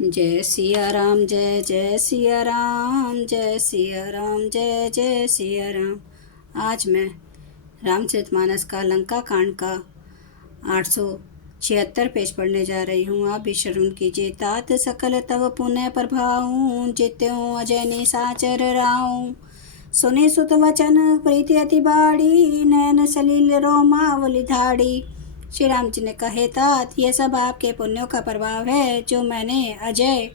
जय सिया राम, जय जय सिया राम, जय सिया राम, जय जय सिया राम। आज मैं रामचरितमानस का लंका कांड का 876 पेज पढ़ने जा रही हूँ। आप भी श्रवण कीजिए। तात सकल तव पुण्य प्रभाऊं, जित्यों अजय निशाचर राऊं। सुने सुत वचन प्रीति अति बाड़ी, नयन सलील रोमावली धाड़ी। श्री राम जी ने कहे, तात यह सब आपके पुण्यों का प्रभाव है, जो मैंने अजय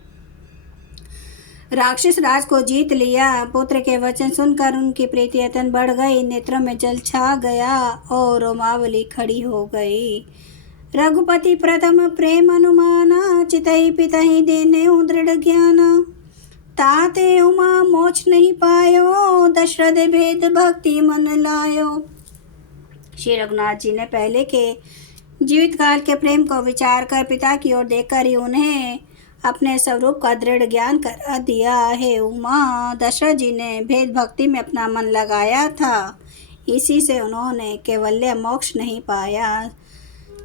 राक्षस राज को जीत लिया। पुत्र के वचन सुनकर उनकी प्रीति अतन बढ़ गई, नेत्रों में जल छा गया और रोमावली खड़ी हो गई। रघुपति प्रथम प्रेम अनुमाना, चितहि पितहि देने दृढ़ ज्ञाना। ताते उमा मोच नहीं पायो, दशरथ भेद भक्ति मन लायो। श्री रघुनाथ जी ने पहले के जीवित काल के प्रेम को विचार कर पिता की ओर देखकर ही उन्हें अपने स्वरूप का दृढ़ ज्ञान करा दिया है। उमा, दशरथ जी ने भेद भक्ति में अपना मन लगाया था, इसी से उन्होंने केवल्य मोक्ष नहीं पाया।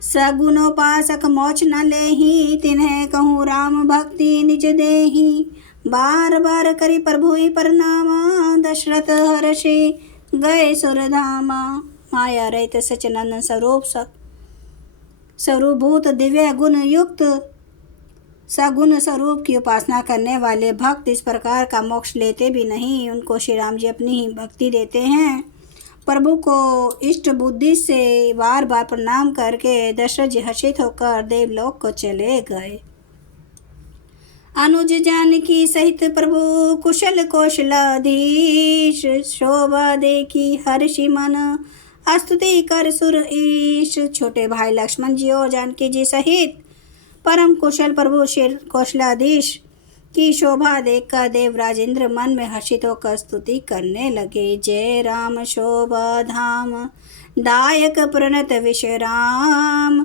सगुणोपासक मोक्ष न लेही, तिन्हें कहूँ राम भक्ति निज देही। बार बार करी प्रभु ही प्रणामा, दशरथ हर्षि गए सुरधामा। माया रहित सच्चिदानंद स्वरूपभूत दिव्य गुण युक्त सगुण स्वरूप की उपासना करने वाले भक्त इस प्रकार का मोक्ष लेते भी नहीं। उनको श्री राम जी अपनी ही भक्ति देते हैं। प्रभु को इष्ट बुद्धि से बार बार प्रणाम करके दशरथ जी हर्षित होकर देवलोक को चले गए। अनुज जानकी सहित प्रभु कुशल कौशलाधीश, शोभा देखी हर्षि मन स्तुति कर सुर ईश। छोटे भाई लक्ष्मण जी और जानकी जी सहित परम कुशल प्रभु श्री कौशलाधीश की शोभा देखकर देवराज इंद्र मन में हर्षित होकर स्तुति करने लगे। जय राम शोभा धाम दायक प्रणत विश्राम,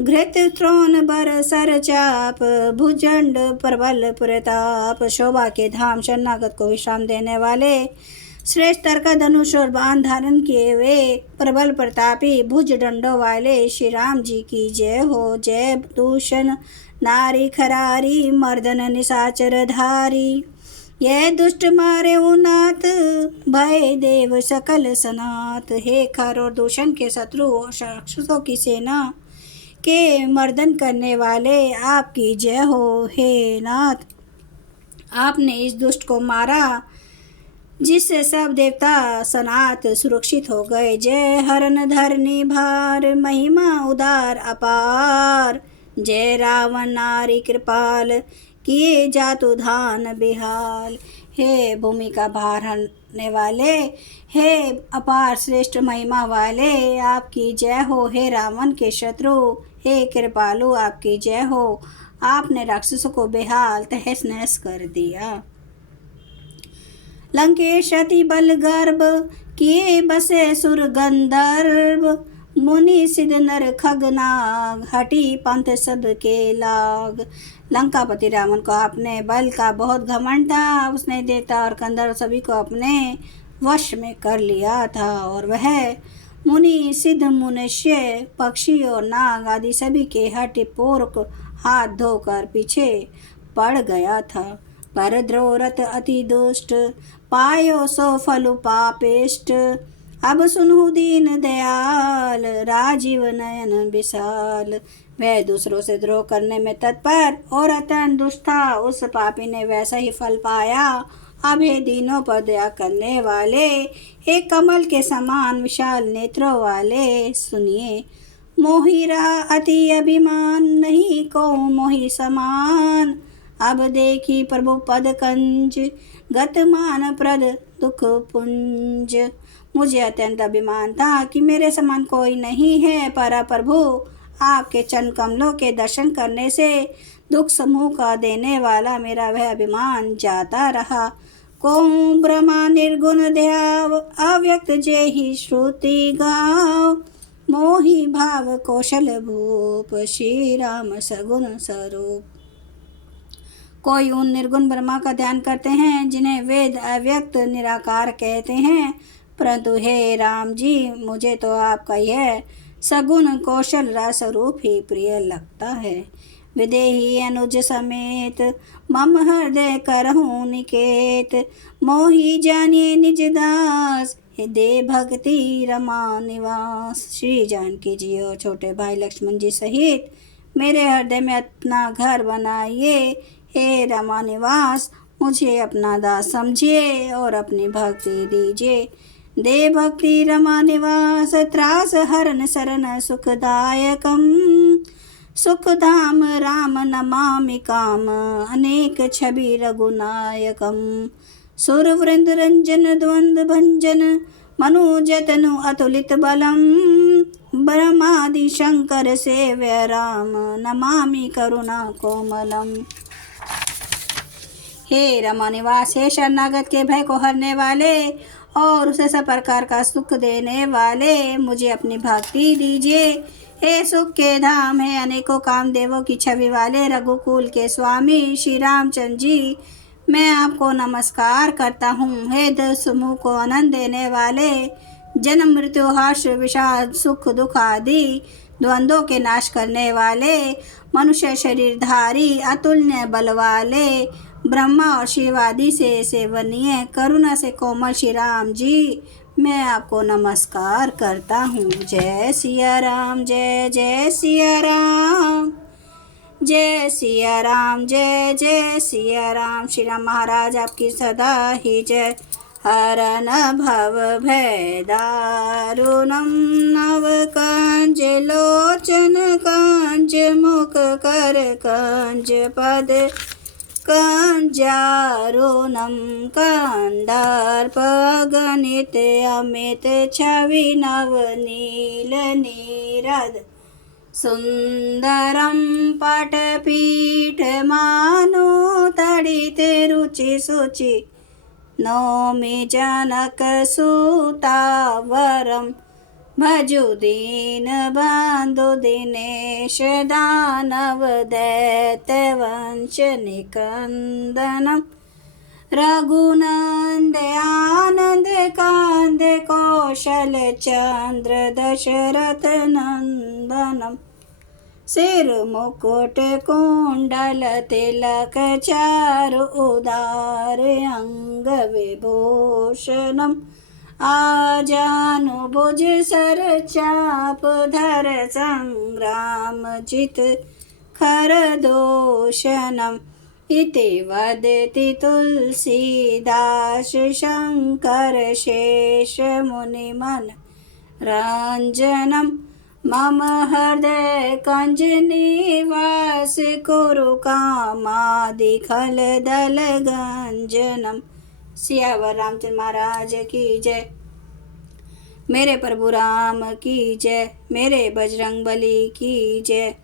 घृत थ्रोन बर सर चाप, भुजंड प्रबल प्रताप। शोभा के धाम शरणागत को विश्राम देने वाले, श्रेष्ठ तर का धनुष और बाण धारण किए वे प्रबल प्रतापी भुज दंडों वाले श्री राम जी की जय हो। जय दूषण नारी खरारी, मर्दन निशाचर धारी। यह दुष्ट मारे उनाथ, भय देव सकल सनाथ। हे खर और दूषण के शत्रु और राक्षसों की सेना के मर्दन करने वाले आपकी जय हो। हे नाथ, आपने इस दुष्ट को मारा जिससे सब देवता सनात सुरक्षित हो गए। जय हरन धरनी भार, महिमा उदार अपार। जय रावण नारी कृपाल, किए जातु धान बिहाल। हे भूमि का भार हरने वाले, हे अपार श्रेष्ठ महिमा वाले, आपकी जय हो। हे रावण के शत्रु, हे कृपालु, आपकी जय हो। आपने राक्षसों को बेहाल तहस नहस कर दिया। लंकेश अति बल गर्भ, किए बसे सुर गंधर्व। मुनि सिद्ध नर खगनाग, हटी पंथ सब के लाग। लंकापति रावण को अपने बल का बहुत घमंड था। उसने देवता और गंधर्व सभी को अपने वश में कर लिया था, और वह मुनि सिद्ध मनुष्य पक्षी और नाग आदि सभी के हटि पूर्वक हाथ धोकर पीछे पड़ गया था। पर द्रोरथ अति दुष्ट, पायो सो फलु पापिष्ट। अब सुनहु दीन दयाल, राजीव नयन विशाल। वह दूसरों से द्रोह करने में तत्पर और अत्यंत दुष्ट था। उस पापी ने वैसा ही फल पाया। अब हे दीनों पर दया करने वाले, एक कमल के समान विशाल नेत्रों वाले, सुनिए। मोहि रहा अति अभिमान, नहीं को मोहि समान। अब देखी प्रभु पद कंज, गतमान प्रद दुख पुंज। मुझे अत्यंत अभिमान था कि मेरे समान कोई नहीं है, पर प्रभु आपके चरण कमलों के दर्शन करने से दुख समूह का देने वाला मेरा वह अभिमान जाता रहा। कहूँ ब्रह्मा निर्गुण ध्याव, अव्यक्त जेहि श्रुति गाव। मोहि भाव कौशल भूप, श्री राम सगुण स्वरूप। कोई उन निर्गुण ब्रह्मा का ध्यान करते हैं जिन्हें वेद अव्यक्त निराकार कहते हैं, परंतु हे राम जी, मुझे तो आपका यह सगुण कौशल रस स्वरूप ही प्रिय लगता है। विदेही अनुज समेत मम हृदय करहूँ निकेत। मोहि जानिए निज दास हृदय भक्ति रमा निवास। श्री जानकी जी और छोटे भाई लक्ष्मण जी सहित मेरे हृदय में अपना घर बनाइए। हे रमा निवास, मुझे अपना दास समझिए और अपनी भक्ति दीजिए। दे भक्ति रमा निवास त्रास हरन शरण सुखदायकम। सुखधाम राम नमामि काम अनेक छवि रघुनायकम। सुरवृंद रंजन द्वंद्व भंजन मनुजतनु अतुलित बलम। ब्रह्मादि शंकर सेव्य राम नमामि करुणा कोमलम। हे रमा निवास, हे शरणागत के भय को हरने वाले और उसे सब प्रकार का सुख देने वाले, मुझे अपनी भक्ति दीजिए। हे सुख के धाम, हे अनेकों कामदेवों की छवि वाले रघुकुल के स्वामी श्री रामचंद्र जी, मैं आपको नमस्कार करता हूँ। हे समूह को आनंद देने वाले, जन्म मृत्यु हर्ष विषाद सुख दुख आदि द्वंद्वों के नाश करने वाले, मनुष्य शरीरधारी अतुल्य बल वाले, ब्रह्मा और शिव आदि से सेवनीय करुणा से कोमल श्री राम जी, मैं आपको नमस्कार करता हूँ। जय सिया राम, जय जय सिया राम, जय सिया राम, जय जय सिया राम। श्री राम महाराज आपकी सदा ही जय। हरन भव भय दारुणम नव कंज लोचन कंज मुख कर कंज पद कंजारुणम कंदर्प गणित अमित छवि नव नील नीरद सुंदरम पटपीठ मानो तड़ित रुचि सुचि नौमि जनक सुतावरम। भजु दीन बंधु दिनेश दानव दैत्य वंश निकंदनम। रघुनंद आनंद कांद कौशल चंद्र दशरथ नंदनम। सिर मुकुट कुंडल तिलक चारु उदार अंग विभूषणम। आजानुभुज सर चाप धर संग्राम जित खर दोषणम। इति वदति तुलसीदास शंकर शेष मुनि मन रंजनम। मम हृदय कंज निवास कुरु कामादि खल दल गंजनम। सियावर रामचंद्र महाराज की जय। मेरे प्रभु राम की जय, मेरे बजरंग बली की जय।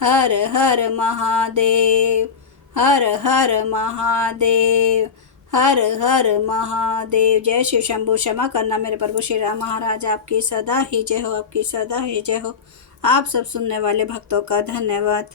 हर हर महादेव, हर हर महादेव, हर हर महादेव। जय शिव शंभु। क्षमा करना मेरे प्रभु श्री राम महाराज, आपकी सदा ही जय हो, आपकी सदा ही जय हो। आप सब सुनने वाले भक्तों का धन्यवाद।